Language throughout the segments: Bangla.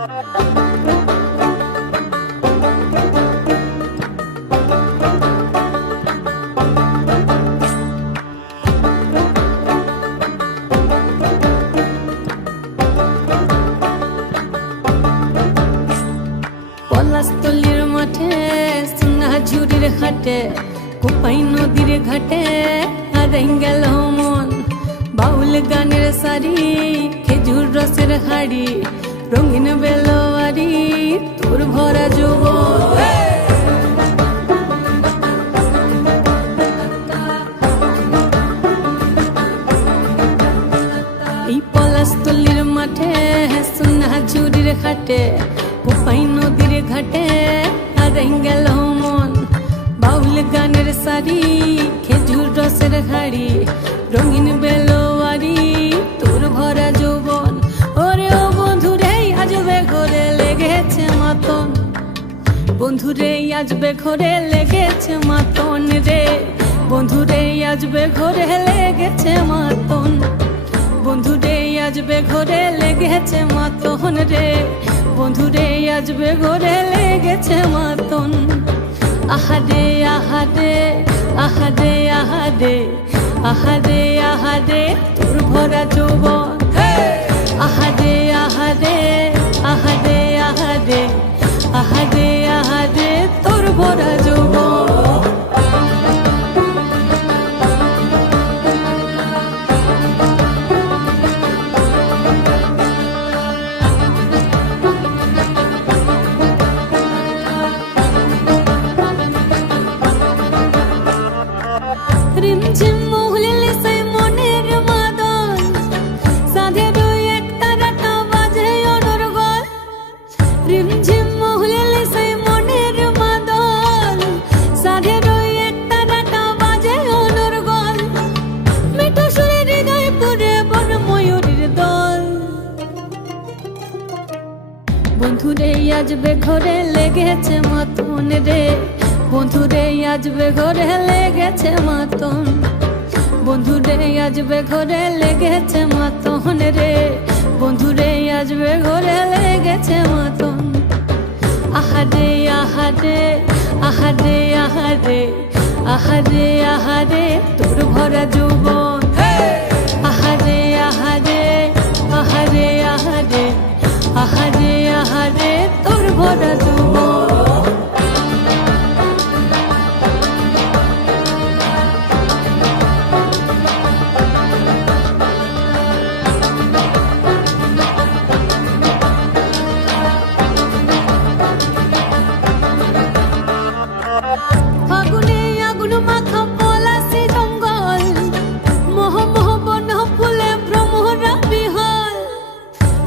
পলাশতলির মাঠে সোনাঝুরির ঘাটে কোপাই নদীর ঘাটে হারাই গেল মন। বাউল গানের সারি খেজুর রসের হাড়ি রঙিন বেলোয়ারি তোর ভরা যৌবন। এই পলাশতলির মাঠে সোনাঝুরির ঘাটে কোপাই নদীর ঘাটে হারাই গেল মন। বাউল গানের সারি খেজুর রসের হাড়ি রঙিন বেলোয়ারি তোর ভরা যৌবন। ওরে ও বন্ধুরে আজবে ঘরে লেগেছে মাতন, বন্ধুরে আজবে ঘরে লেগেছে মাতন রে, বন্ধুরে আজবে ঘরে লেগেছে মাতন, বন্ধুরে আজবে ঘরে লেগেছে মাতন রে, বন্ধুরে আজবে ঘরে লেগেছে মাতন। আহারে আহারে আহারে আহারে আহারে আহারে তোর ভরা যৌবন। আহারে আহারে আহারে আহারে আহারে আহারে তোর ভরা যৌবন। রিমঝিম মহুলিলে সেই মনের মাদল সাধের এক তারাটা বাজে অনর্গল। রিমঝিম মহুলিলে সেই মনের মাদল সাধের এক তারাটা বাজে অনর্গল। মিঠু সুরে হৃদয় পুরে বন ময়ূরীর দল। বন্ধুরে আজবে ঘরে লেগেছে মাতন রে, বন্ধুরে আজবে ঘরে লেগেছে মাতন, বন্ধুরে আজবে ঘরে লেগেছে মাতন রে, বন্ধুরে আজবে ঘরে লেগেছে মাতন। আহারে আহারে আহারে আহারে আহারে আহারে তোর ভরা যৌবন। আহারে আহারে আহারে আহারে আহারে আহারে তোর ভরা যৌবন। ফাগুনে আগুন মাখা পলাশি জঙ্গল, মোহ মোহ বন ফুলে ভ্রমরা বিহল।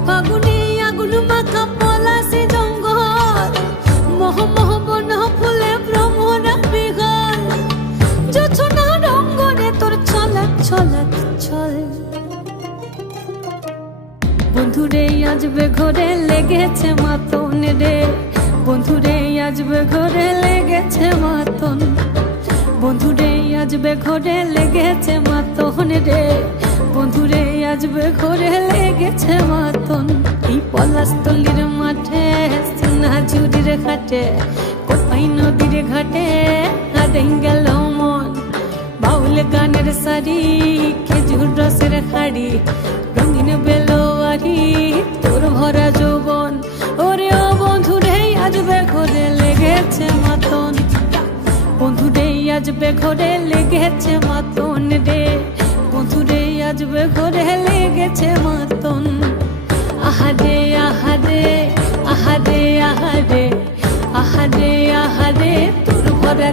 ফাগুনে আগুন মাখা পলাশি জঙ্গল, মোহ মোহ বন ফুলে ভ্রমরা বিহল। জোছনা রঙ্গনে তোর ছলাক ছলাক ছল। বন্ধুরে আজবে ঘরে লেগেছে মাতন রে, বন্ধুরে আজবে ঘরে লেগেছে মাতন, বন্ধুরে আজবে ঘরে লেগেছে মাতন রে, বন্ধুরে আজবে ঘরে লেগেছে মাতন। এই পলাশতলির মাঠে সোনাঝুরির ঘাটে কোপাই নদীর ঘাটে হারাই গেল মন। বাউল গানের সারি খেজুর রসের হাড়ি রঙিন বেলোয়ারি তোর ভরা যৌবন। ওরে ও বন্ধুরে আজবে ঘরে লেগেছে মাতন, বন্ধুরে আজবে ঘরে লেগেছে মাতন রে, বন্ধুরে আজবে ঘরে লেগেছে মাতন। আহারে আহারে আহারে আহারে আহারে আহারে তোর ভরা